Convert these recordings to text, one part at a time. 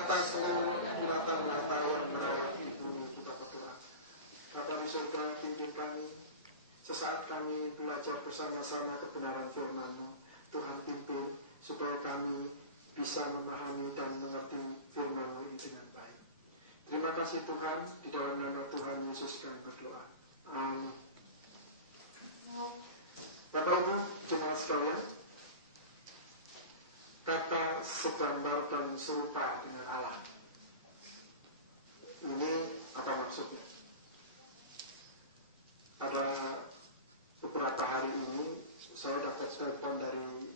atas seluruh binatang-binatang yang merawat di bumi kita berdoa. Bapa di surga, pimpin kami sesaat kami belajar bersama-sama kebenaran firman-Mu. Tuhan pimpin supaya kami bisa memahami dan mengerti firman-Mu ini dengan baik. Terima kasih Tuhan, di dalam nama Tuhan Yesus kami berdoa. Amin. Bapak Ibu jemaat sekalian, kata segambar dan serupa dengan Allah, ini apa maksudnya? Pada beberapa hari ini saya dapat telepon dari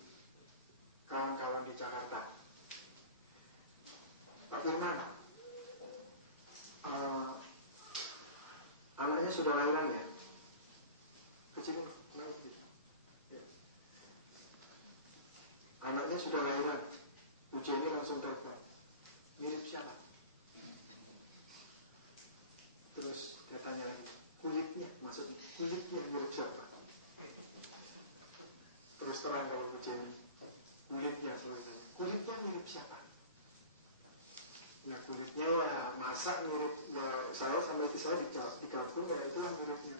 kawan-kawan di Jakarta. Pak Firman, anaknya sudah lahiran ya? Kecil, ya. Anaknya sudah lahiran. Ujiannya langsung telepon. Mirip siapa? Terus dia tanya lagi, kulitnya, maksudnya kulitnya mirip siapa? Terus terang kalau ujian kulitnya sebenarnya. Kulitnya mirip siapa? Ya kulitnya ya masa mirip ya saya sampai saya digabung ya itulah miripnya.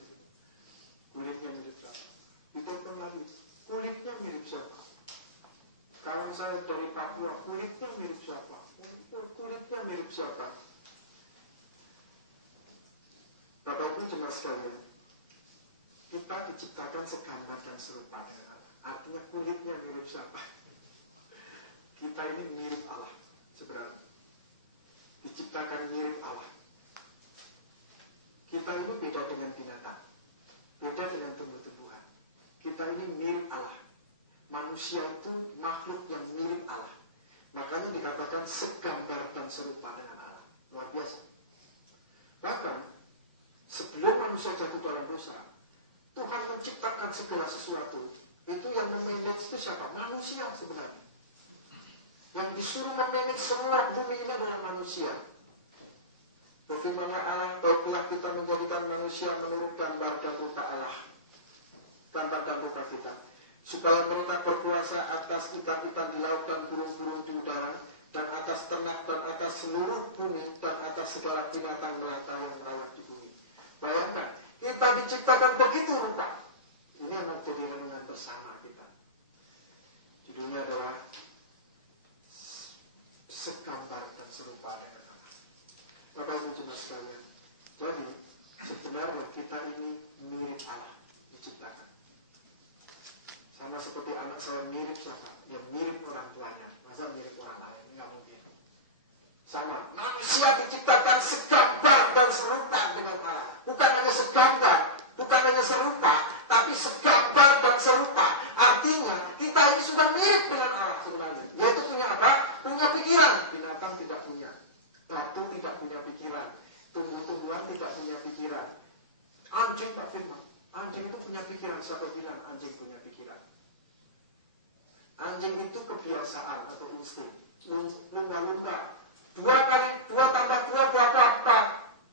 Kulitnya mirip siapa? Ditelepon lagi, kulitnya mirip siapa? Kalau saya dari Papua, kulitnya mirip siapa? Kulitnya mirip siapa? Bapak Ibu jemaat sekalian, kita diciptakan segambar dan serupa dengan Allah. Artinya kulitnya mirip siapa? Kita ini mirip Allah sebenarnya. Diciptakan mirip Allah. Kita ini beda dengan binatang, beda dengan tumbuh-tumbuhan. Kita ini mirip Allah. Manusia itu makhluk yang mirip Allah. Makanya dikatakan segambar dan serupa dengan Allah. Luar biasa. Bahkan sebelum manusia jatuh dalam dosa, Tuhan menciptakan segala sesuatu. Itu yang memanage itu siapa? Manusia sebenarnya. Yang disuruh memanage semua bumi ini adalah manusia. Bagaimana Allah, baiklah kita menjadikan manusia menurut gambar dan rupa Allah. Gambar dan rupa kita. Supaya mereka berkuasa atas ikan-ikan di laut dan burung-burung di udara, dan atas ternak dan atas seluruh bumi, dan atas segala binatang melata yang merawat di bumi. Bayangkan, kita diciptakan begitu rupa. Ini yang menjadi renungan bersama kita. Judulnya adalah segambar dan serupa dengan Allah. Bapak Ibu jemaat sekalian, jadi sebenarnya kita ini mirip Allah diciptakan. Sama seperti anak saya mirip siapa? Ya mirip orang tuanya. Masa mirip orang lain? Enggak mungkin. Sama, manusia diciptakan segambar dan serupa dengan Allah. Bukan hanya segambar, bukan hanya serupa, tapi segambar dan serupa. Artinya kita ini sudah mirip dengan Allah sebenarnya. Yaitu punya apa? Punya pikiran. Binatang tidak punya. Batu tidak punya pikiran. Tumbuh-tumbuhan tidak punya pikiran. Anjing Pak Firman, anjing itu punya pikiran. Siapa bilang anjing punya pikiran? Anjing itu kebiasaan atau insting. Lumba-lumba. 2 tambah 2 berapa?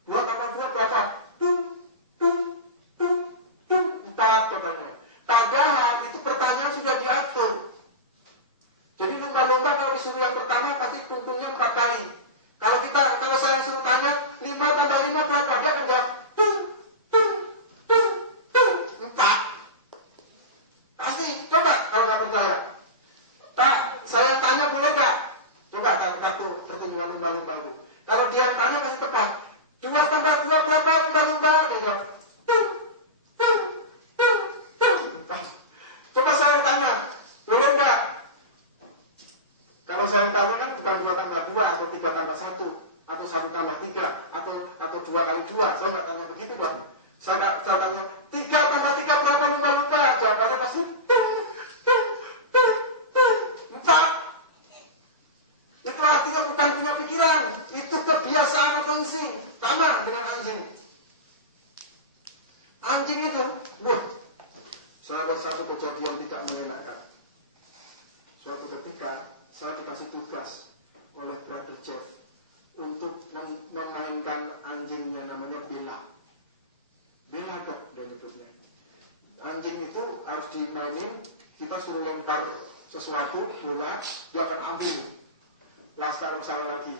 2 tambah 2 berapa? Tung, tung, tung, tung. 4 katanya. Padahal itu pertanyaan sudah diatur. Jadi lumba-lumba kalau disuruh yang pertama pasti tungtungnya 4 kali. Kalau saya suruh tanya 5 tambah 5 berapa? Dia akan jawab tung, tung, tung, tung. 4. Pasti. Coba kalau nggak percaya. Pak, saya tanya boleh nggak? Coba waktu pertemuan lumba-lumba itu. Kalau dia tanya pasti tepat. 2 tambah 2 berapa lumba-lumba? Dia jawab tung, tung, tung, tung. Coba saya tanya, boleh nggak? Kalau saya tanya kan bukan 2 tambah 2 atau 3 tambah 1 atau 1 tambah 3 atau 2 kali 2. Saya nggak tanya begitu, Pak. Saya tanya 3 tambah 3 berapa lumba-lumba? Jawabannya pasti tung, tung, tung, tung. 4. Itu artinya bukan punya pikiran. Itu kebiasaan atau insting. Sama dengan anjing. Anjing itu, saya ada satu kejadian tidak menyenangkan. Suatu ketika saya dikasih tugas oleh Brother Jeff untuk memainkan anjingnya namanya Bella. Bella dok dia nyebutnya. Anjing itu harus dimainin, kita suruh lempar sesuatu, bola, dia akan ambil. Laskar salah lagi.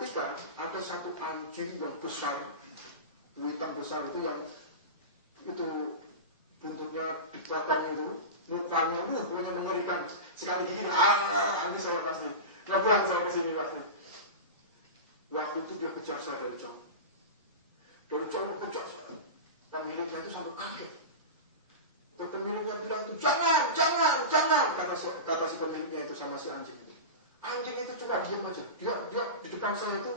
ketika ada satu anjing yang besar, hitam besar itu yang itu buntutnya dipotong itu, mukanya pokoknya mengerikan. Sekali gigi, ini saya pasti. Lepas saya kesini pasti. Waktu itu dia kejar saya dari jauh. Dari jauh kejar saya. Pemiliknya itu sampai kaget. Pemiliknya bilang itu, jangan. Kata si pemiliknya itu sama si anjing itu. Anjing itu cuma diam aja. Dia di depan saya itu,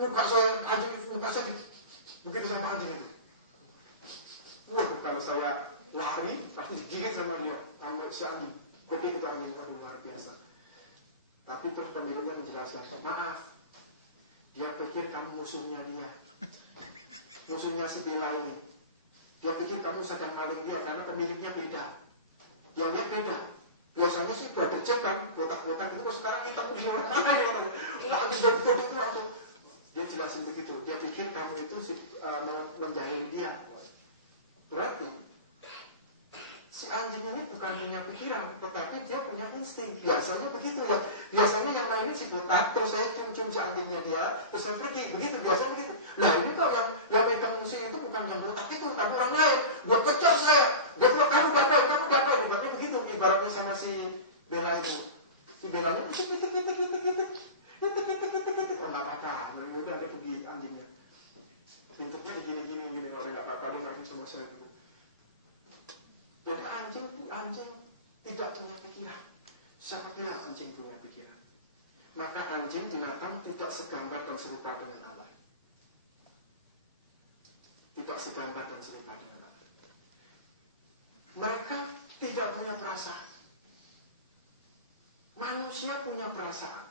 muka saya begitu sama anjing itu. Kalau saya lari, pasti digigit sama dia, sama si anjing. Kuping itu anjing, waduh luar biasa. Tapi terus pemiliknya menjelaskan, maaf, dia pikir kamu musuhnya dia. Musuhnya si Bella ini. Dia pikir kamu sedang maling dia, karena pemiliknya beda. Yang dia beda. Biasanya sih buat bercetak, kotak-kotak itu, sekarang kita mau di mana ya orang? Wah, dari kode itu aku. Dia jelasin begitu. Dia pikir kamu itu mau menjahil dia. Berarti si anjing ini bukan punya pikiran, tetapi dia punya insting. Biasanya begitu ya. Biasanya yang mainin si kotak, terus saya cium-cium jantungnya dia, terus saya pergi. Begitu, biasanya begitu. Nah ini kok yang megang musuh itu bukan yang kotak itu, tapi orang lain. Dia kejar saya. Dia bilang, kamu gagal. Ibaratnya begitu. Ibaratnya sama si Bella itu. Si Bella itu, oh gak apa-apa. Udah ada pergi anjingnya. Bentuknya gini. Kalau saya gak apa-apa, dia marah sama saya dulu. Jadi anjing tidak punya pikiran. Siapa kira anjing punya pikiran? Maka anjing binatang tidak segambar dan serupa dengan Allah. Tidak segambar dan serupa dengan Allah. Mereka tidak punya perasaan. Manusia punya perasaan.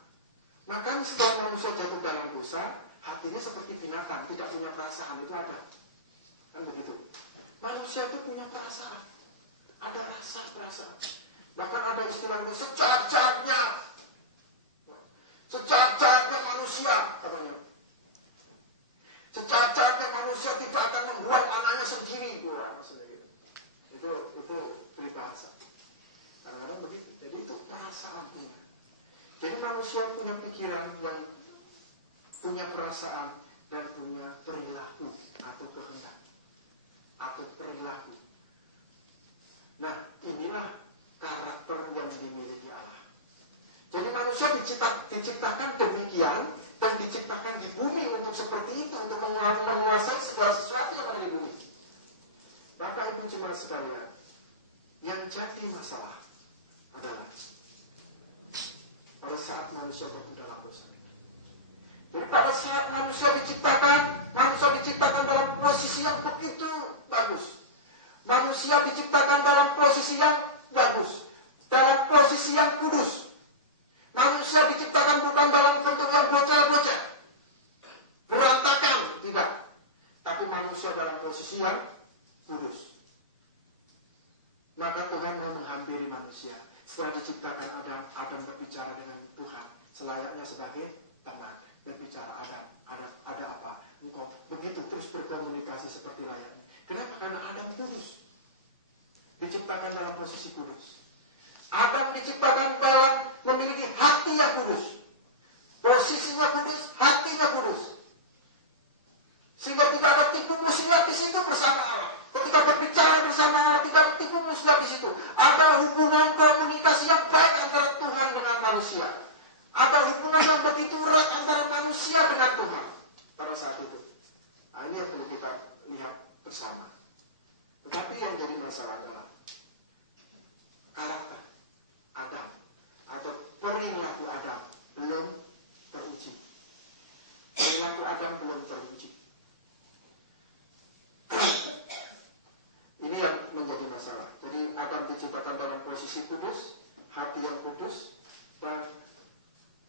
Maka setelah manusia jatuh dalam dosa, hatinya seperti binatang, tidak punya perasaan. Itu ada. Kan begitu. Manusia itu punya perasaan. Ada rasa. Bahkan ada istilahnya sejahat-jahatnya manusia, katanya. Sejahat-jahatnya manusia tidak akan membuang anaknya sendiri. Itu peribahasa. Kadang-kadang begitu. Jadi itu perasaannya. Jadi manusia punya pikiran yang punya perasaan dan punya perilaku atau kehendak atau perilaku. Nah, inilah karakter yang dimiliki Allah. Jadi manusia diciptakan demikian dan diciptakan di bumi untuk seperti itu, untuk menguasai segala sesuatu yang ada di bumi. Bapak Ibu jemaat sekalian, yang jadi masalah adalah pada saat manusia berada dalam dosa. Jadi pada saat manusia diciptakan dalam posisi yang begitu bagus. Manusia diciptakan dalam posisi yang bagus, dalam posisi yang kudus. Manusia diciptakan bukan dalam bentuk yang bocah-bocah, berantakan, tidak. Tapi manusia dalam posisi yang kudus. Maka Tuhan mau menghampiri manusia. Setelah diciptakan Adam berbicara dengan Tuhan, selayaknya sebagai teman. Berbicara, ada apa? Engkau begitu terus berkomunikasi seperti layaknya. Kenapa? Karena Adam kudus. Diciptakan dalam posisi kudus. Adam diciptakan dalam memiliki hati yang kudus. Posisinya kudus, hatinya kudus. Sehingga tidak ada tipu muslihat di situ bersama Allah. Ketika berbicara bersama Allah, tidak ada tipu muslihat di situ. Ada hubungan komunikasi yang baik antara Tuhan dengan manusia. Ada hubungan yang begitu erat antara manusia dengan Tuhan pada saat itu. Nah, ini yang perlu kita lihat bersama. Tetapi yang jadi masalah adalah karakter Adam atau perilaku Adam belum teruji. Perilaku Adam belum teruji. Ini yang menjadi masalah. Jadi Adam diciptakan dalam posisi kudus, hati yang kudus, dan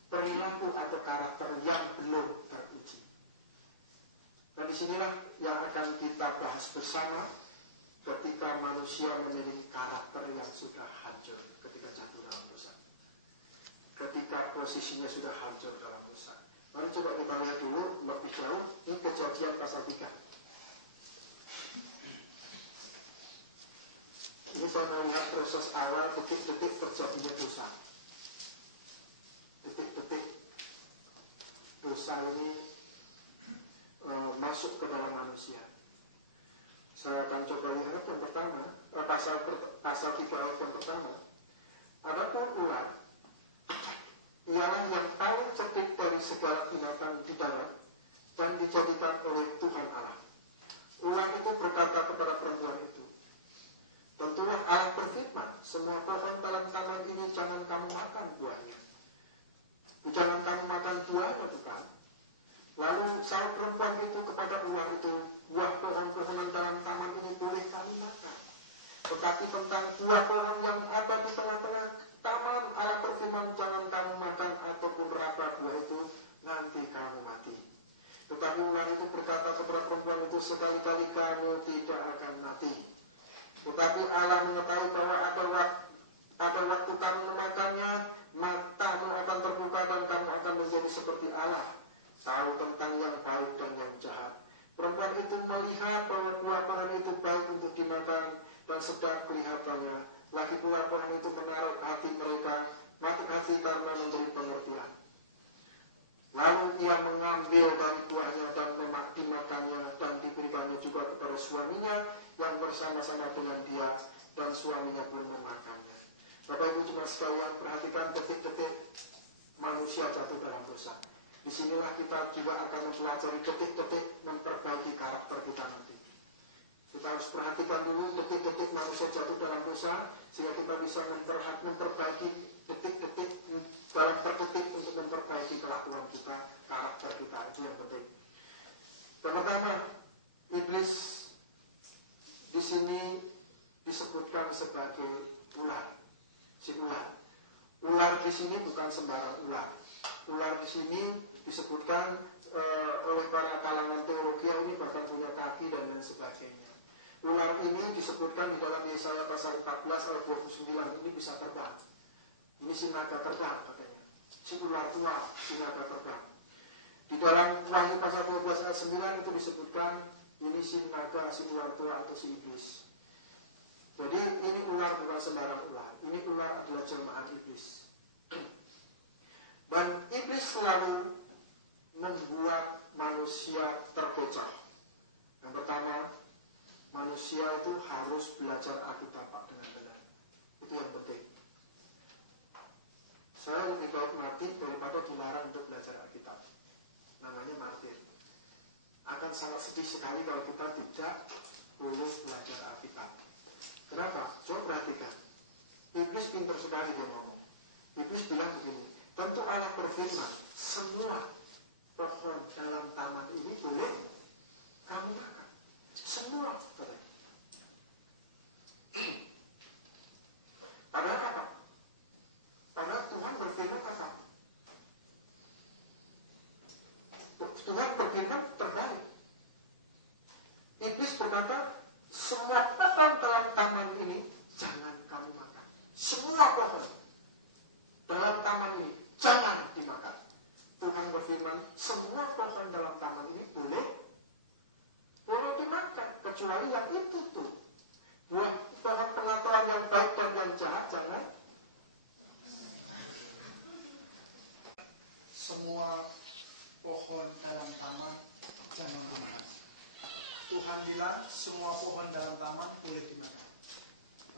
perilaku atau karakter yang belum teruji. Nah, disinilah yang akan kita bahas bersama ketika manusia memiliki karakter yang sudah hancur ketika jatuh dalam dosa. Ketika posisinya sudah hancur dalam dosa. Mari coba kita lihat dulu lebih jauh. Ini Kejadian pasal 3. Ini saya melihat proses awal detik-detik terjadinya dosa. Detik-detik dosa ini masuk ke dalam manusia. Saya akan coba lihat yang pertama, pasal 3 ayat yang pertama. Adapun ular ialah yang paling cerdik dari segala binatang di darat dan dijadikan oleh Tuhan Allah. Ular itu berkata kepada perempuan itu, tentulah Allah berfirman, semua pohon dalam taman ini jangan kamu makan buahnya. Jangan kamu makan buahnya, bukan? Lalu sahut perempuan itu kepada ular itu, buah pohon-pohonan dalam taman ini boleh kami makan. Tetapi tentang buah pohon yang ada di tengah-tengah taman, Allah berfirman, jangan kamu makan ataupun raba buah itu, nanti kamu mati. Tetapi ular itu berkata kepada perempuan itu, sekali-kali kamu tidak akan mati. Tetapi Allah mengetahui bahwa ada waktu kamu memakannya, matamu akan terbuka dan kamu akan menjadi seperti Allah, tahu tentang yang baik dan yang jahat. Perempuan itu melihat bahwa buah pohon itu baik untuk dimakan dan sedap kelihatannya. Lagi pula pohon itu menaruh hati mereka, mati hati karena memberi pengertian. Lalu ia mengambil dari buahnya dan dimakannya dan diberikannya juga kepada suaminya yang bersama-sama dengan dia, dan suaminya pun memakannya. Bapak Ibu cuma sekalian, perhatikan detik-detik manusia jatuh dalam dosa. Disinilah kita juga akan mempelajari detik-detik memperbaiki karakter kita nanti. Kita harus perhatikan dulu detik-detik manusia jatuh dalam dosa, sehingga kita bisa memperbaiki detik-detik dalam per-detik untuk memperbaiki kelakuan kita, karakter kita. Itu yang penting. Yang pertama, iblis di sini disebutkan sebagai ular. Si ular. Ular di sini bukan sembarang ular. Ular di sini disebutkan oleh para kalangan teologi ini bahkan punya kaki dan lain sebagainya. Ular ini disebutkan di dalam Yesaya pasal 14 ayat 29, ini bisa terbang. Ini si naga terbang katanya. Si ular tua, si naga terbang. Di dalam Wahyu pasal 12 ayat 9 itu disebutkan ini si naga, si ular tua atau si iblis. Jadi ini ular bukan sembarang ular. Ini ular adalah jelmaan iblis. Dan iblis selalu membuat manusia terpecah. Yang pertama, manusia itu harus belajar Alkitab dengan benar. Itu yang penting. Saya lebih baik mati daripada dilarang untuk belajar Alkitab. Namanya martir. Akan sangat sedih sekali kalau kita tidak boleh belajar Alkitab. Kenapa? Coba perhatikan. Iblis pintar sekali dia ngomong. Iblis bilang begini, tentu Allah berfirman, semua pohon dalam taman ini boleh kamu makan. Semua. Padahal apa? Padahal Tuhan berfirman apa? Tuhan berfirman terbalik. Iblis berkata, semua pohon dalam taman ini jangan kamu makan. Semua pohon dalam taman ini jangan dimakan. Tuhan berfirman, semua pohon dalam taman ini boleh dimakan, kecuali yang itu tuh. Buah pohon pengetahuan yang baik dan yang jahat jangan. Semua pohon dalam taman jangan dimakan. Tuhan bilang semua pohon dalam taman boleh dimakan.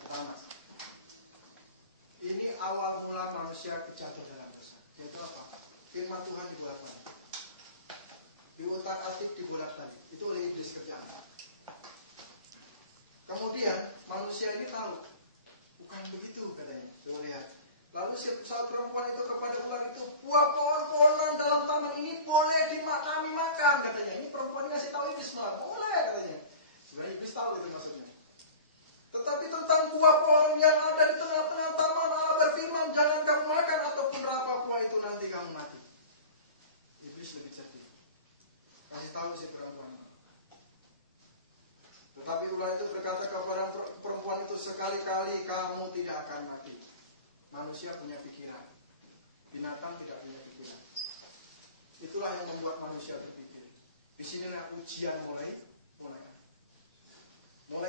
Pertama, ini awal mula manusia jatuh dalam dosa. Yaitu apa? Firman Tuhan dibolak-balik, diutak-atik dibolak-balik. Itu oleh iblis kerja. Kemudian manusia ini tahu, bukan begitu katanya. Coba lihat. Lalu saat perempuan itu kepada ular itu, buah pohon-pohonan dalam taman ini boleh kami makan katanya. Ini perempuan ini ngasih tahu iblis malah boleh katanya. Sebenarnya iblis tahu itu maksudnya. Tetapi tentang buah pohon yang ada di tengah-tengah taman, Allah berfirman, jangan kamu makan ataupun raba buah itu nanti kamu mati. Iblis lebih cerdik. Kasih tahu si perempuan. Tetapi ular itu berkata kepada perempuan itu, sekali-kali kamu tidak akan mati. Manusia punya pikiran, binatang tidak punya pikiran. Itulah yang membuat manusia berpikir. Di sinilah ujian mulai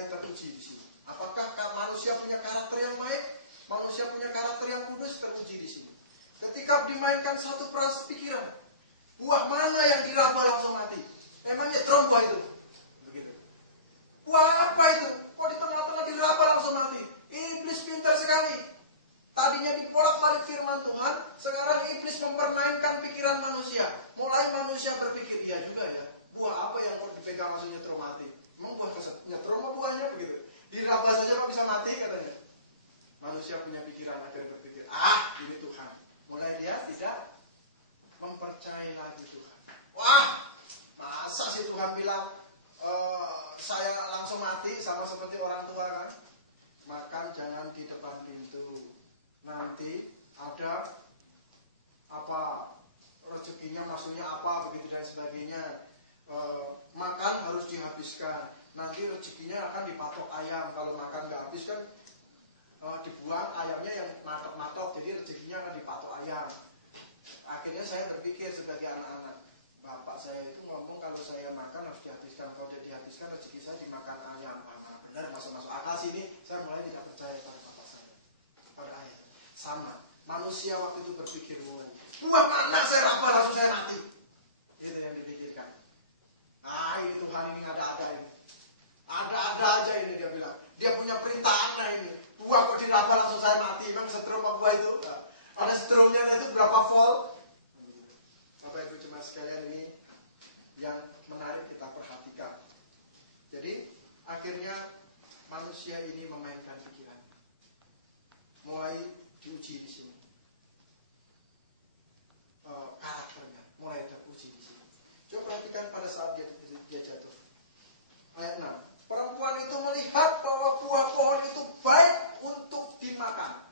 teruji di sini. Apakah manusia punya karakter yang baik? Manusia punya karakter yang kudus, teruji di sini. Ketika dimainkan satu pikiran, Buah mana yang diraba langsung mati? Emangnya nyetrum buah itu? Begitu. Buah apa itu? Kok di tengah-tengah diraba langsung mati? Iblis pintar sekali. Tadinya dibolak-balik firman Tuhan, sekarang iblis mempermainkan pikiran manusia. Mulai manusia berpikir, iya juga ya, buah apa yang kok dipegang langsung nyetrum mati? Emang buah nyetrum apa buahnya begitu? Diraba saja kok bisa mati katanya. Manusia punya pikiran agar berpikir, ini Tuhan. Mulai dia tidak mempercayai lagi Tuhan. Wah, masa sih Tuhan bilang saya langsung mati sama seperti orang tua kan? Makan jangan di depan pintu. Nanti ada apa rezekinya, maksudnya apa begitu dan sebagainya. Makan harus dihabiskan. Nanti rezekinya akan dipatok ayam. Kalau makan nggak habis kan dibuang ayamnya yang matok-matok. Jadi rezekinya akan dipatok ayam. Akhirnya saya berpikir sebagai anak-anak, bapak saya itu ngomong kalau saya makan harus dihabiskan. Kalau dia dihabiskan rezeki saya dimakan ayam. Benar, masuk akal sih ini. Saya mulai tidak percaya pada bapak saya, pada ayah. Sama, manusia waktu itu berpikir, buah mana saya raba langsung saya mati. Itu yang dipikirkan. Ini Tuhan ini ada-ada ini. Ada-ada aja ini dia bilang. Dia punya perintah aneh ini. Buah kok diraba langsung saya mati. Memang setrum apa buah itu? Ada setrumnya itu berapa volt? Bapak Ibu cuma sekalian ini yang menarik kita perhatikan. Jadi akhirnya manusia ini memainkan pikiran. Mulai diuji di sini. Karakternya mulai teruji di sini. Coba perhatikan pada saat dia jatuh. Ayat 6. Perempuan itu melihat bahwa buah pohon itu baik untuk dimakan.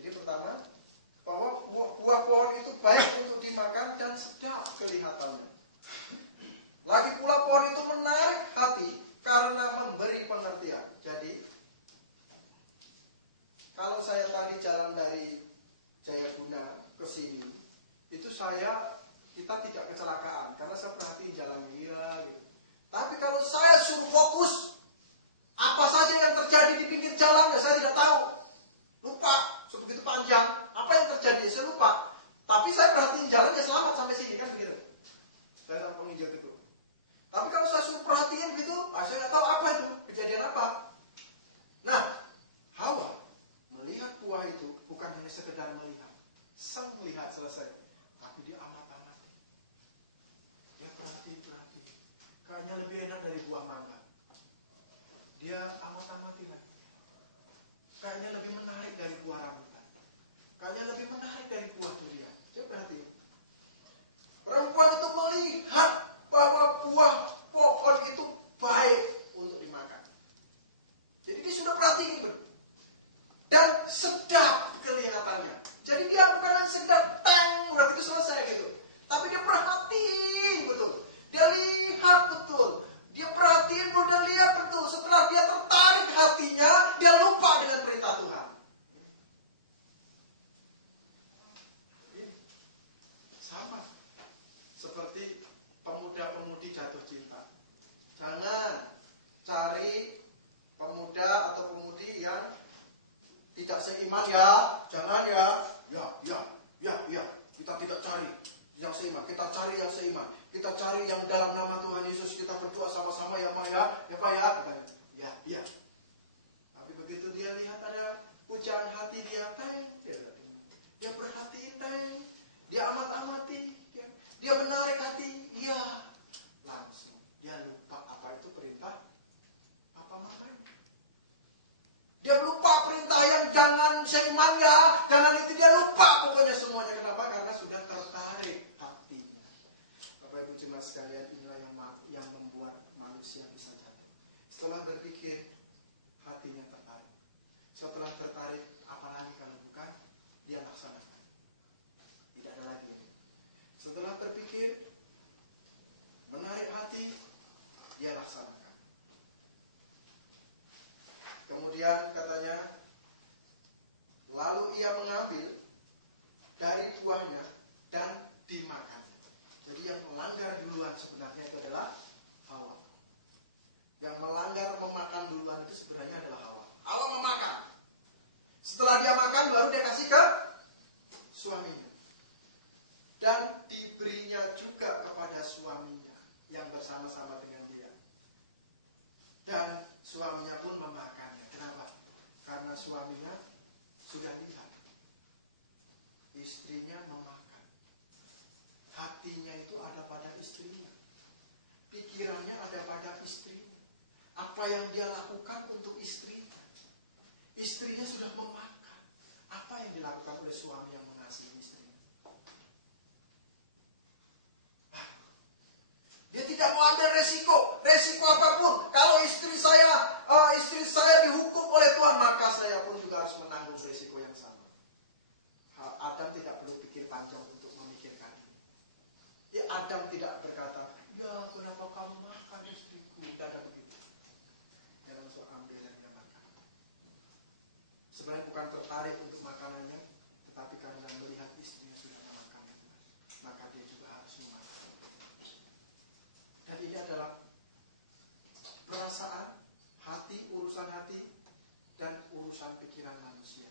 Jadi pertama, bahwa buah pohon itu baik untuk dimakan dan sedap kelihatannya. Lagi pula pohon itu menarik hati karena memberi pengertian. Jadi, kalau saya tadi jalan dari Jayaguna ke sini, itu kita tidak kecelakaan karena saya perhatiin jalan dia. Gitu. Tapi kalau saya suruh fokus, apa saja yang terjadi di pinggir jalan, ya saya tidak tahu. Lupa, sebegitu panjang, apa yang terjadi, saya lupa. Tapi saya perhatiin jalan, ya selamat sampai sini, kan begitu. Saya tak menghijau itu. Tapi kalau saya suruh perhatiin gitu, saya tidak tahu apa itu, kejadian apa. Nah, Hawa melihat buah itu bukan hanya sekedar melihat, melihat selesai, tapi dia amati. Dia perhati. Kayaknya lebih enak dari buah mangga. Dia amati lagi. Kayaknya lebih menarik dari buah rambutan. Kayaknya lebih menarik dari buah durian. Coba perhatikan. Perempuan itu melihat bahwa buah pohon itu baik untuk dimakan. Jadi dia sudah perhatikan itu. Dan sedap kelihatannya. Jadi dia bukan sedap udah itu selesai gitu. Tapi dia perhatiin betul. Dia lihat betul. Dia perhatiin betul, dia lihat betul. Setelah dia tertarik hatinya, dia lupa dengan perintah Tuhan. Sama. Seperti pemuda-pemudi jatuh cinta. Jangan cari pemuda atau pemudi yang tidak seiman ya. Jangan ya. Ya. Kita tidak cari yang seiman. Kita cari yang seiman. Kita cari yang dalam nama Tuhan Yesus kita berdoa sama-sama ya Pak ya. Ya Pak ya. Ya. Tapi begitu dia lihat ada pujaan hati dia, dia perhatiin, dia amat-amati, dia menarik hati, ya. Langsung dia lupa apa itu perintah, apa makanya. Dia lupa perintah yang jangan seiman ya, jangan itu dia lupa pokoknya semuanya. Kenapa? Karena sudah tertarik hati. Bapak Ibu jemaat sekalian, inilah yang membuat manusia bisa jatuh. Setelah berpikir, hatinya tertarik. Setelah tertarik, apalagi kalau bukan, dia laksanakan. Tidak ada lagi. Setelah berpikir, menarik hati, dia laksanakan. Kemudian katanya, lalu ia mengambil dari buahnya dan dimakan. Jadi yang melanggar duluan sebenarnya itu adalah Hawa. Yang melanggar apa yang dia lakukan untuk istrinya. Istrinya sudah memakan. Apa yang dilakukan oleh suami yang mengasihi istrinya? Dia tidak mau ambil resiko apapun. Kalau istri saya dihukum oleh Tuhan, maka saya pun juga harus menanggung resiko yang sama. Adam tidak perlu pikir panjang untuk memikirkan ini. Ya, Adam tidak berkata, ya kenapa kamu makan istriku? Tidak ada begitu. Dia langsung ambil dan dia makan. Sebenarnya bukan tertarik untuk makanannya, tetapi karena melihat istrinya sudah makan, maka dia juga harus memakan. Dan ini adalah perasaan hati, urusan hati, dan urusan pikiran manusia.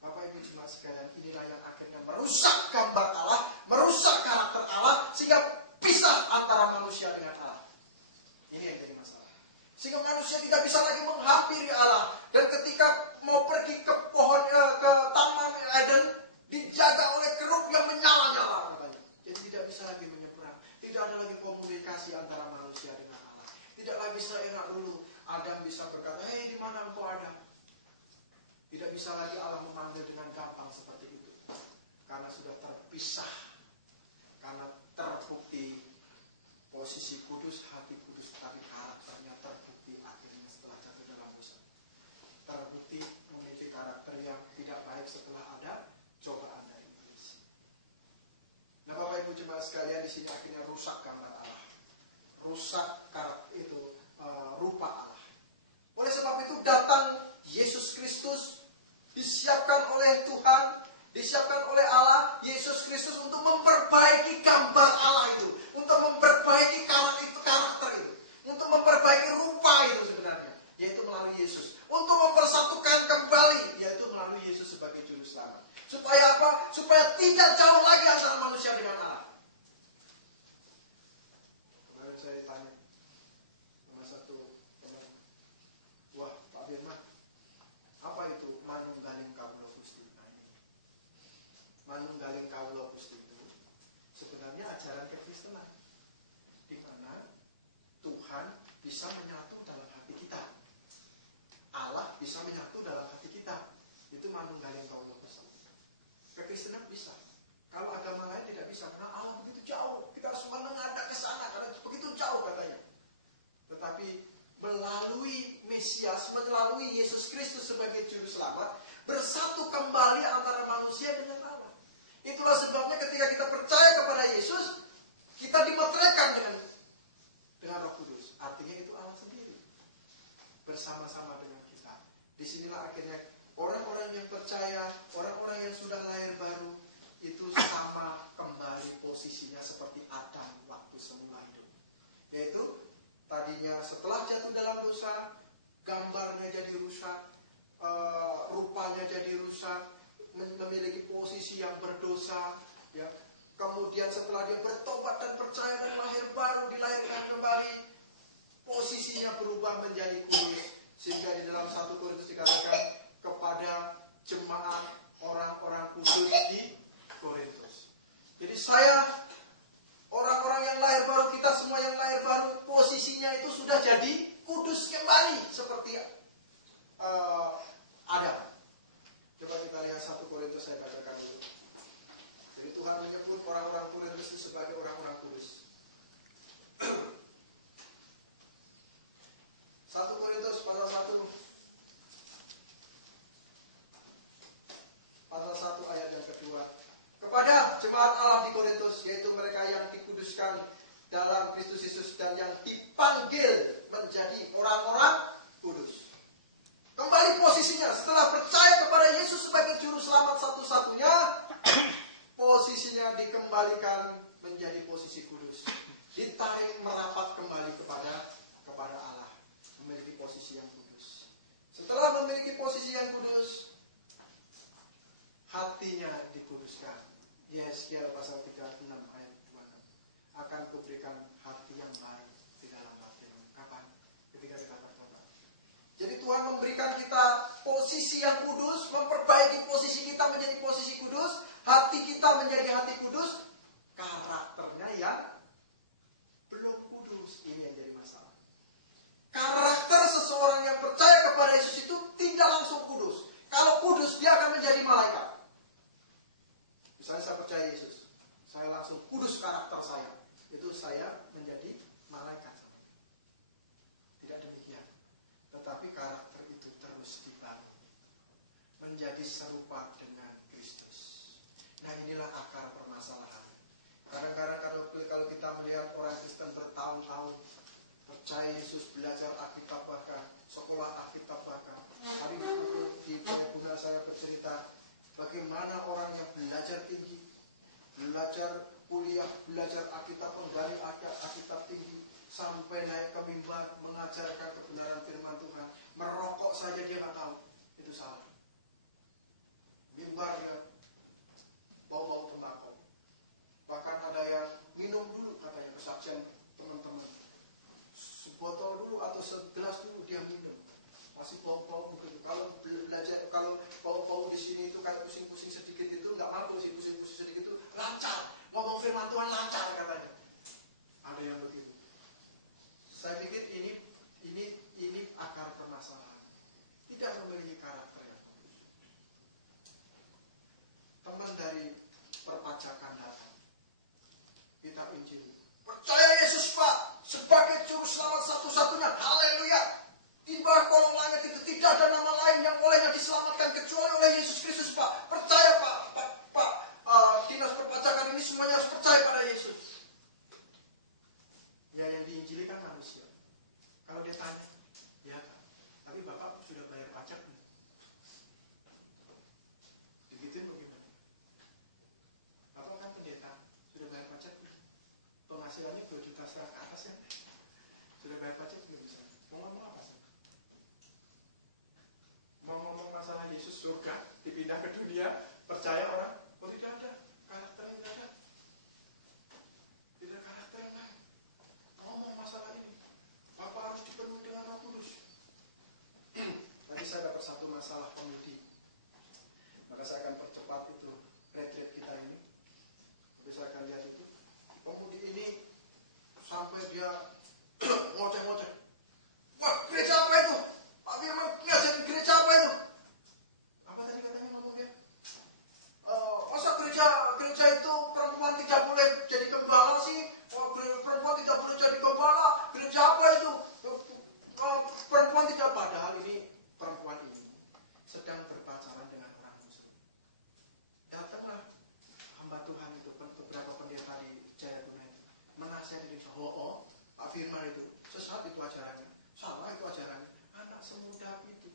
Bapak Ibu jemaat sekalian, inilah yang akhirnya merusak gambar Allah, merusak karakter Allah, sehingga pisah antara manusia dengan Allah. Ini yang jadi masalah. Sehingga manusia tidak bisa lagi menghampiri Allah. Dan ketika mau pergi ke ke Taman Eden, dijaga oleh keruk yang menyala-nyala. Jadi tidak bisa lagi menyeberang. Tidak ada lagi komunikasi antara manusia dengan Allah. Tidak lagi bisa enak dulu. Adam bisa berkata, hei di mana engkau Adam? Tidak bisa lagi Allah memanggil dengan gampang seperti itu. Karena sudah terpisah. Karena terbukti posisi kudus, hati kudus, tapi karakternya terbukti akhirnya setelah jatuh dalam dosa. Terbukti memiliki karakter yang tidak baik setelah ada cobaan dari iblis. Nah, Bapak Ibu jemaat sekalian, di sini akhirnya rusak gambar Allah. Rusak karakter itu, rupa Allah. Oleh sebab itu datang Yesus Kristus, disiapkan oleh Tuhan, disiapkan oleh Allah, Yesus Kristus untuk memperbaiki gambar Allah itu, untuk memperbaiki karakter itu, untuk memperbaiki rupa itu sebenarnya, yaitu melalui Yesus, untuk mempersatukan kembali, yaitu melalui Yesus sebagai juru selamat. Supaya apa? Supaya tidak jauh lagi antara manusia dengan Allah. Kemarin saya ditanya sama satu teman, wah Pak Firman, apa itu manunggaling kawula Gusti? Manunggaling kawula Gusti itu sebenarnya ajaran kekristenan, di mana Tuhan bisa menyatu dalam hati kita, Allah bisa menyatu dalam hati kita. Itu manunggaling kawula Gusti. Kekristenan bisa. Kalau agama lain tidak bisa, karena Allah begitu jauh. Kita harus menengadah ke sana karena begitu jauh katanya. Tetapi melalui Mesias, melalui Yesus Kristus sebagai juru selamat, bersatu kembali antara manusia dengan Allah. Itulah sebabnya ketika kita percaya kepada Yesus, kita dimeteraikan dengan Roh Kudus. Artinya itu Allah sendiri bersama-sama dengan kita. Disinilah akhirnya orang-orang yang percaya, orang-orang yang sudah lahir baru, itu sama kembali posisinya seperti Adam waktu semula hidup. Yaitu tadinya setelah jatuh dalam dosa, gambarnya jadi rusak, rupanya jadi rusak, memiliki posisi yang berdosa, ya. Kemudian setelah dia bertobat dan percaya dan lahir baru, dilahirkan kembali, posisinya berubah menjadi kudus. Sehingga di dalam 1 Korintus dikatakan kepada jemaat orang-orang kudus di Korintus. Jadi saya, orang-orang yang lahir baru, kita semua yang lahir baru, posisinya itu sudah jadi kudus kembali seperti Adam. Coba kita lihat 1 Korintus, saya bacakan dulu. Jadi Tuhan menyebut orang-orang Korintus itu sebagai orang-orang kudus. 1 Korintus pasal 1 ayat yang kedua. Kepada jemaat Allah di Korintus, yaitu mereka yang dikuduskan dalam Kristus Yesus dan yang dipanggil menjadi orang-orang kudus. Kembali posisinya, setelah percaya kepada Yesus sebagai juru selamat satu-satunya, posisinya dikembalikan menjadi posisi kudus. Ditarik merapat kembali kepada Allah. Memiliki posisi yang kudus. Setelah memiliki posisi yang kudus, hatinya dikuduskan. Yeskiel pasal 36 ayat 26. Akan kuberikan hati yang baik di dalam hatimu. Kapan? Ketika kita bertobat. Jadi Tuhan memberikan kita posisi yang kudus, memperbaiki posisi kita menjadi posisi kudus, hati kita menjadi hati kudus, karakternya yang belum kudus. Ini yang jadi masalah. Karakter seseorang serupa dengan Kristus. Nah, inilah akar permasalahan. Kadang-kadang kalau kita melihat orang Kristen bertahun-tahun percaya Yesus, belajar Alkitab bahkan, sekolah Alkitab bahkan. Hari di Jayapura saya bercerita bagaimana orang yang belajar tinggi, belajar kuliah, belajar Alkitab, menggali Alkitab tinggi, sampai naik ke mimbar mengajarkan kebenaran firman Tuhan, merokok saja dia nggak tahu, itu salah. Mimbarnya bau-bau tembakau. Bahkan ada yang minum dulu katanya, kesaksian teman-teman. Sebotol dulu atau segelas dulu dia minum. Masih bau-bau begitu. Kalau belajar, kalau bau-bau di sini itu kayak pusing-pusing sedikit itu nggak apa-apa sih, pusing-pusing sedikit itu lancar. Ngomong firman Tuhan lancar katanya. Ada yang begitu. Saya pikir ini akar permasalahan. Tidak memiliki karakter yang bagus. Teman dari perpajakan datang. Kita injili. Percaya Yesus Pak sebagai juru selamat satu-satunya. Haleluya. Di bawah kolong langit itu tidak ada nama lain yang olehnya diselamatkan kecuali oleh Yesus Kristus Pak. Percaya Pak. Dinas perpajakan ini semuanya harus percaya pada Yesus. Ya, yang diinjili kan manusia. Kalau dia tanya, ya tapi Bapak sudah bayar pajak nih. Digituin bagaimana? Bapak kan pendeta, sudah bayar pajak nih. Penghasilannya 2 juta setengah ke atas ya. Sudah bayar pajak belum bisa. Mau ngomong apa sih? Mau ngomong masalah Yesus surga, dipindah ke dunia, percaya orang? Oh tidak ada, karakternya tidak ada. Tidak karakter yang lain. Ngomong masalah ini, Bapak harus dipenuhi dengan Roh Kudus. Tadi saya dapat satu masalah komedi. Maka saya akan percepat itu retreat kita ini. Tapi saya akan lihat itu. Pemudi ini sampai dia ngoceh-ngoceh. Wah, gereja apa itu? Pak Firman ngajarin gereja apa itu? Apa tadi katanya ngomong dia? Masa gereja itu perempuan tidak boleh jadi gembala sih? Perempuan tidak boleh jadi gembala? Gereja apa itu? Perempuan tidak, padahal ini perempuan ini sedang berpacaran dengan orang muslim. Datanglah hamba Tuhan itu, beberapa pendeta di Jayapura itu menasihati dia, Pak Firman itu sesat itu ajarannya, salah itu ajarannya. Anak semuda itu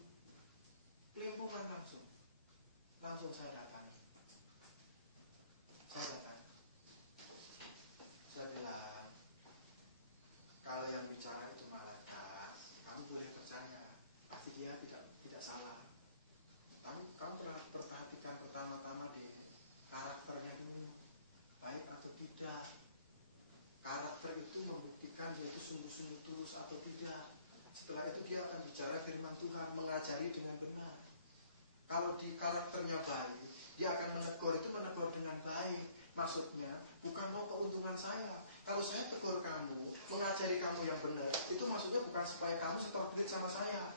kelimpungan langsung saya datang. Saya bilang, kalau yang bicara itu malaikat, kamu boleh percaya, pasti dia tidak salah. Kamu perhatikan pertama-tama di karakternya dulu, baik atau tidak. Karakter itu membuktikan dia itu sungguh-sungguh tulus atau tidak. Setelah itu dia akan bicara firman Tuhan, mengajari dengan benar. Kalau di karakternya baik, dia akan menegur dengan baik. Maksudnya bukan mau keuntungan saya. Kalau saya tegur kamu, mengajari kamu yang benar, itu maksudnya bukan supaya kamu setor duit sama saya.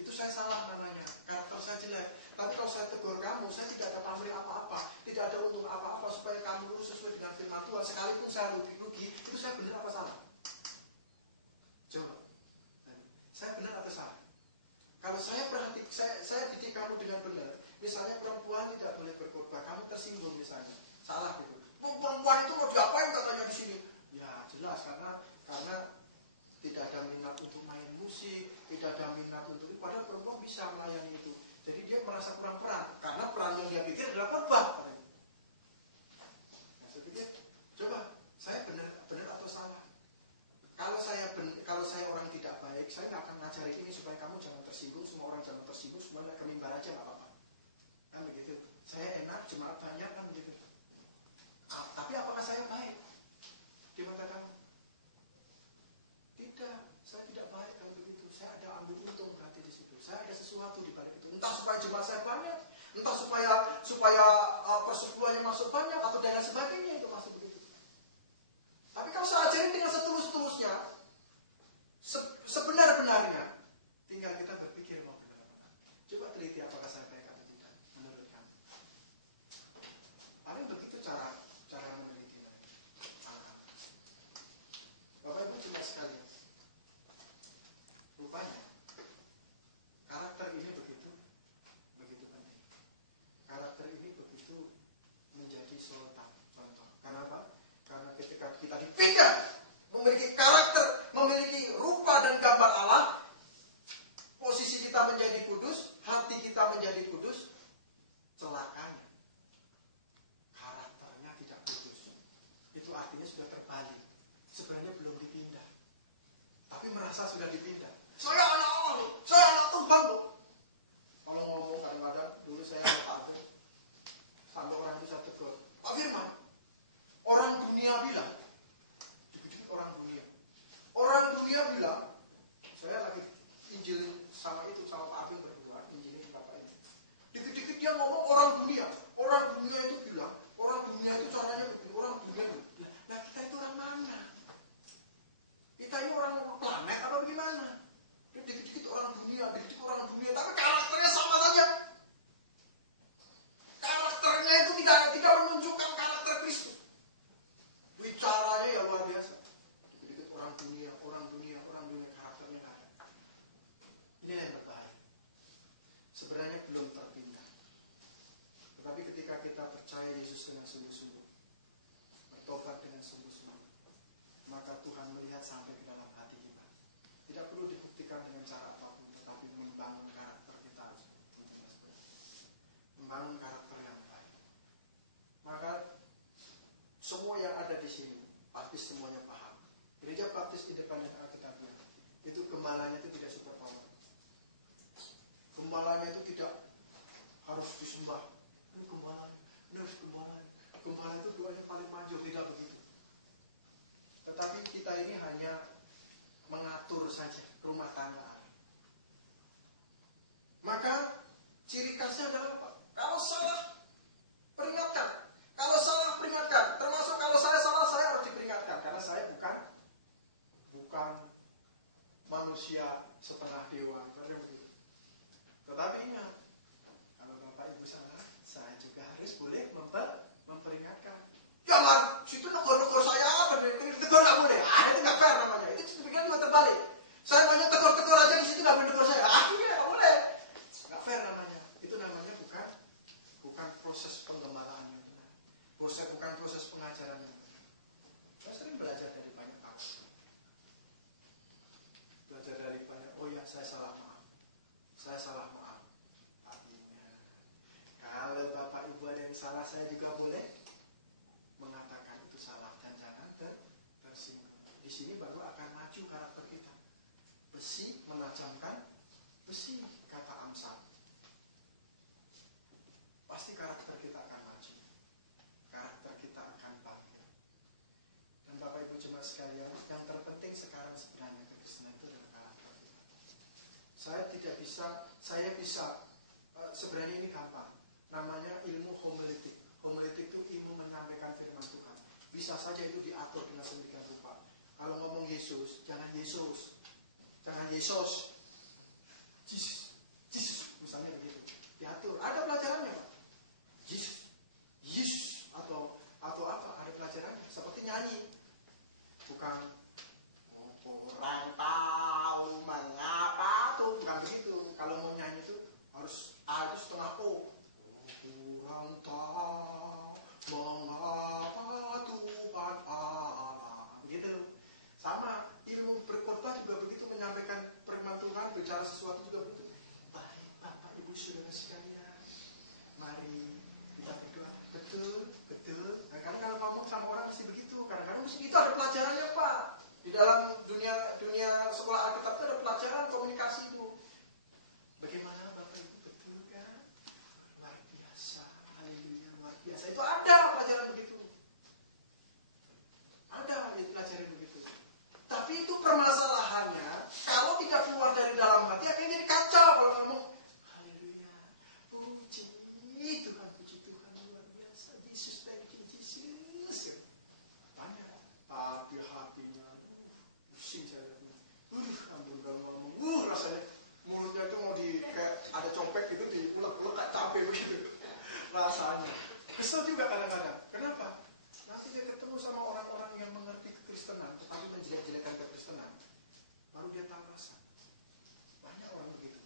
Itu saya salah namanya, karakter saya jelek. Tapi kalau saya tegur kamu, saya tidak ada pamrih apa-apa, tidak ada untung apa-apa supaya kamu lurus sesuai dengan firman Tuhan. Sekalipun saya rugi, itu saya benar apa salah? Coba, saya benar apa salah? Kalau saya didik kamu dengan benar, misalnya perempuan tidak boleh berkhotbah, kamu tersinggung misalnya, salah gitu. Perempuan itu mau diapain katanya di sini? Ya jelas karena tidak ada minat untuk main musik, tidak ada minat untuk itu. Padahal perempuan bisa melayani itu. Jadi dia merasa kurang peran, karena peran yang dia pikir adalah khotbah. Nah, saya pikir, coba saya benar atau salah? Kalau saya orang tidak baik, saya nggak akan ngajari ini supaya kamu jangan tersinggung, semua orang jangan tersinggung, semua naik ke mimbar aja nggak apa-apa. Kan begitu. Saya enak, jemaat banyak kan begitu. Tapi apakah saya baik di mata kamu? Tidak, saya tidak baik kalau begitu. Saya ada ambil untung berarti di situ. Saya ada sesuatu di balik itu. Entah supaya jemaat saya banyak, entah supaya persekutuannya masuk banyak atau dan sebagainya, itu masuk begitu. Tapi kalau saya ajarin dengan setulus-tulusnya, sebenar-benarnya, tinggal kita berpikir mau benar apa. Coba teliti apakah saya baik atau tidak menurut kamu. Paling begitu cara meneliti. Bapak Ibu juga sekalian, rupanya karakter ini begitu penting. menjadi sultan. Kenapa? Karena ketika kita dipindah, memiliki karakter, memiliki rupa dan gambar Allah, posisi kita menjadi kudus, hati kita menjadi kudus, celakanya karakternya tidak kudus. Itu artinya sudah terbalik. Sebenarnya belum dipindah, tapi merasa sudah dipindah. Saya anak Allah loh, saya anak Tuhan loh. Kalau ngomong kadang-kadang, dulu saya anak Pak Agus, sampai orang itu saya tegur, Pak Firman, orang dunia bilang, dikit-dikit orang dunia bilang, saya lagi injil sama Pak Agus berdua, injilin Bapak ini. Dikit-dikit dia ngomong orang dunia itu bilang, orang dunia itu caranya begini, orang dunia itu. Nah kita itu orang mana? Kita ini orang planet apa bagaimana? Dikit-dikit orang dunia, tapi karakternya sama saja. Karakternya itu tidak menunjukkan karakter Kristus. Bicaranya ya luar biasa. Dikit-dikit orang dunia, karakternya nggak ada. Ini yang berbahaya. Sebenarnya belum terpindah. Tetapi ketika kita percaya Yesus dengan sungguh-sungguh, bertobat dengan sungguh-sungguh, maka Tuhan melihat sampai ke dalam hati kita. Tidak perlu dibuktikan dengan cara apapun, tetapi membangun karakter kita harus membangun karakter yang baik. Maka semua yang ada di sini pasti semuanya paham. Gereja Baptis Independen Alkitabiah itu gembalanya itu tidak super power. Gembalanya itu tidak harus disembah. Ini gembala, gembala itu doanya paling manjur, tidak begitu. Tetapi kita ini hanya mengatur saja rumah tangga. Maka ciri khasnya adalah apa? Kalau salah, peringatkan. Kalau salah, peringatkan. Termasuk kalau saya salah, saya harus diperingatkan. Karena saya bukan manusia setengah dewa. Tetapi ingat, kalau Bapak Ibu salah, saya juga harus boleh memperingatkan. Ya man, situ negor-negor saya apa? Tegur nggak boleh. Itu nggak fair namanya. Itu pikiran juga terbalik. Saya maunya tegur-tegur aja di situ nggak boleh tegur saya. Ini nggak boleh. Nggak fair namanya. Itu namanya bukan proses penggembalaannya. Bukan proses pengajarannya. Saya sering belajar dari banyak orang. Belajar dari banyak. Oh ya, saya salah maaf. Artinya, kalau Bapak Ibu ada yang salah, saya juga boleh mengatakan itu salah dan jangan tersinggung. Di sini baru akan maju karakter kita. Besi menajamkan besi, kata Amsal. Pasti karakter kita akan maju. Karakter kita akan baik. Dan Bapak Ibu jemaat sekalian, yang terpenting sekarang sebenarnya kekristenan itu adalah karakter kita. Saya bisa sebenarnya ini gampang. Namanya ilmu homiletik. Homiletik itu ilmu menyampaikan firman Tuhan. Bisa saja itu diatur dengan sedemikian rupa. Kalau ngomong Yesus, jangan Yesus. Jesus, misalnya begitu. Diatur. Ada pelajarannya, Pak. Yesus atau apa? Ada pelajarannya. Seperti nyanyi. Bukan kurang tahu mengapa tuh, bukan begitu. Kalau mau nyanyi itu harus A itu setengah O. Kurang tahu mengapa Tuhan Allah. Begitu. Sama ilmu berkhotbah juga begitu, menyampaikan firman Tuhan, bicara sesuatu juga begitu. Baik Bapak Ibu Saudara sekalian, mari kita berdoa. Betul. Nah, karena kalau ngomong sama orang mesti begitu. Kadang-kadang mesti itu ada pelajarannya, Pak. Di dalam dunia sekolah Alkitab itu ada pelajaran komunikasi itu. Bagaimana Bapak Ibu, betul kan? Luar biasa. Haleluya, luar biasa. Itu ada pelajaran begitu. Ada pelajaran begitu. Tapi itu permasalahannya, kalau tidak keluar dari dalam hati, akhirnya jadi kacau kalau ngomong. Haleluya. Puji Tuhan, luar biasa. Yesus, thank you, Jesus. Banyak. Tapi hatinya, pusing saya. Ampun kalau ngomong. Rasanya mulutnya itu mau kayak ada copek gitu, diulek-ulek kayak cabai begitu. Rasanya. Kesel juga kadang-kadang. Kenapa? Nanti dia ketemu sama orang-orang yang mengerti kekristenan, tetapi menjelek-jelekan kekristenan, baru dia tahu rasa. Banyak orang begitu.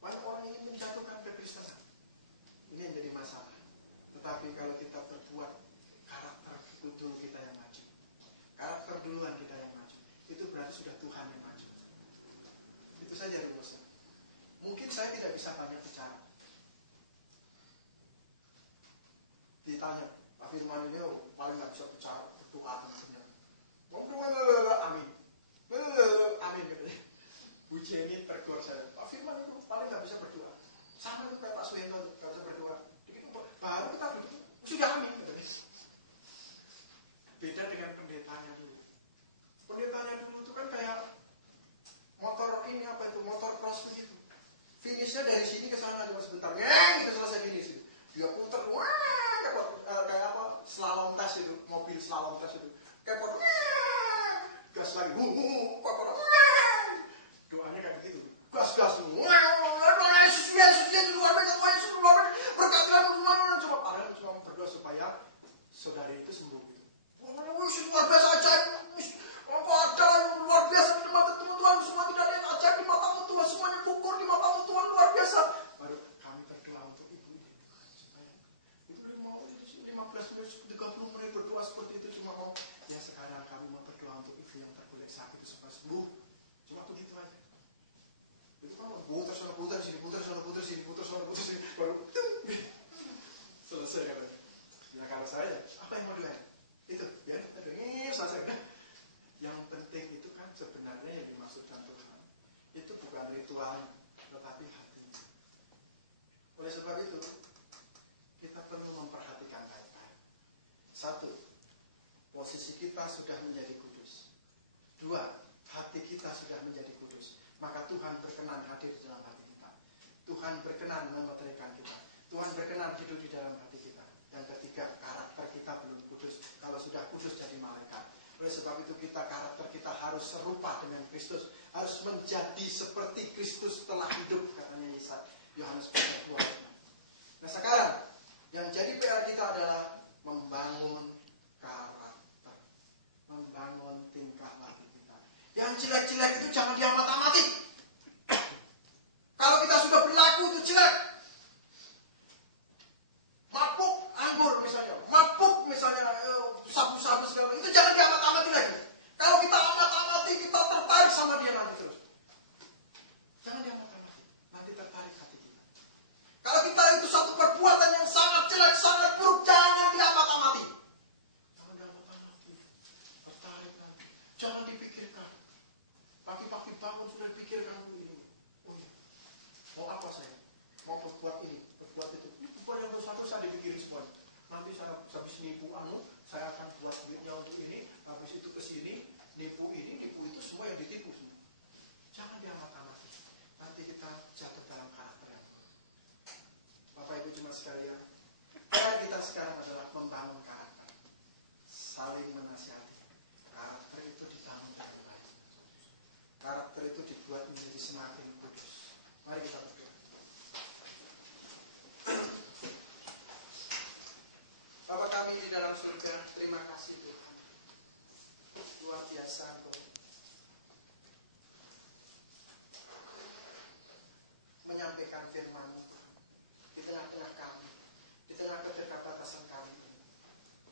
Banyak orang ingin menjatuhkan kekristenan. Ini yang jadi masalah. Tetapi kalau kita berbuat bisa banyak bicara. Ditanya, Pak Firman ini paling nggak bisa bicara, berdoa tentunya. Amin. Amin gitu ya. Bu Jenny berdoa saya. Pak Firman itu paling nggak bisa berdoa. Sama itu kayak Pak Suhento nggak bisa berdoa. Jadi baru kita duduk sudah amin. Gitu. Beda dengan pendetanya dulu. Pendetanya dulu itu kan kayak motor ini apa itu motor cross begitu. Finishnya dari sini ke sana cuma sebentar, kita selesai finish. Dia putar, kayak apa? Slalom tes itu, mobil slalom tes itu. Kayak gas lagi, doanya kayak begitu. Gas, coba padahal cuma berdoa supaya saudari itu sembuh. Luar biasa ajaib, ada luar biasa di mata Tuhan, semua tidak ada yang ajaib di matamu Tuhan, semuanya ukur di matamu Tuhan luar biasa. Baru kami berdoa untuk ibu ini, supaya itu 15 menit, 30 menit berdoa seperti itu cuma mau. Ya sekarang kami mau berdoa untuk ibu yang tergolek sakit itu supaya sembuh, cuma begitu aja. Itu kan putar sini, baru selesai kan. Ya kalau saya, apa yang mau doa? Itu ya, ini saja. Yang penting itu kan sebenarnya yang dimaksudkan Tuhan itu bukan ritual, tetapi hati. Oleh sebab itu kita perlu memperhatikan baik-baik. 1, posisi kita sudah menjadi kudus. 2, hati kita sudah menjadi kudus. Maka Tuhan berkenan hadir di dalam hati kita. Tuhan berkenan memeterikan kita. Tuhan berkenan hidup di dalam hati kita. Yang ketiga, karakter kita belum kudus. Kalau sudah kudus jadi malaikat. Oleh sebab itu karakter kita harus serupa dengan Kristus. Harus menjadi seperti Kristus setelah hidup. Katanya Yohanes 2. Nah sekarang, yang jadi PR kita adalah membangun karakter. Membangun tingkah laku kita. Yang jelek-jelek itu jangan diamat-amati. Kalau kita sudah berlaku itu jelek. Mabuk anggur misalnya, sabu-sabu segala itu jangan diamat-amati lagi. Kalau kita amat-amati, kita tertarik sama dia nanti terus. Jangan diamat-amati, nanti tertarik hati kita. Kalau kita itu satu perbuatan yang sangat jelek, sangat buruk, jangan diamat-amati. Jangan diamat-amati, tertarik nanti. Jangan dipikirkan. Pagi-pagi bangun sudah dipikirkan ini. Oh ya, mau apa saya? Mau berbuat ini, berbuat itu. Bukan yang dosa-dosa dipikirin semua. Nanti saya habis nipu saya akan buat duitnya untuk ini, habis itu ke sini, nipu ini, nipu itu, semua yang ditipu semua. Jangan diamat-amati. Nanti kita jatuh dalam karakter. Bapak Ibu jemaat sekalian, cara kita sekarang adalah membangun karakter. Saling menasihati. Karakter itu dibangun dengan baik. Karakter itu dibuat menjadi semakin kudus. Mari kita berdoa. Bapa kami di dalam surga, terima kasih Tuhan. Luar biasa Engkau menyampaikan firman-Mu di tengah-tengah kami, di tengah keterbatasan kami.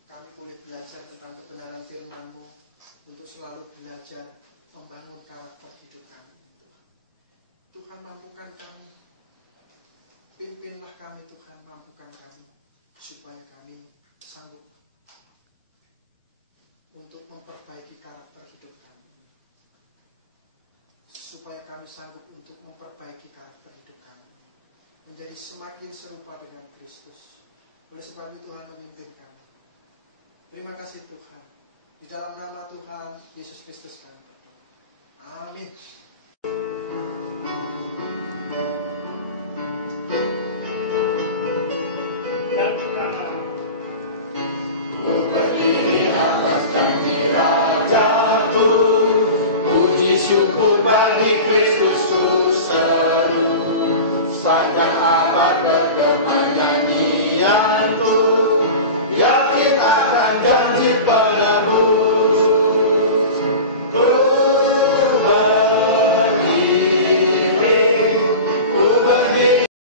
Kami boleh belajar tentang kebenaran firman-Mu untuk selalu belajar membangun karakter hidup kami. Tuhan mampukan kami, pimpinlah kami Tuhan, mampukan kami supaya kami sanggup untuk memperbaiki karakter hidup kami, supaya kami sanggup untuk memperbaiki karakter hidup kami menjadi semakin serupa dengan Kristus. Oleh sebab itu Tuhan memimpin kami. Terima kasih Tuhan. Di dalam nama Tuhan Yesus Kristus kami. Amin. Syukur bagi Kristus ku seru, sepanjang abad bergema nyanyianku, yakin akan jadi.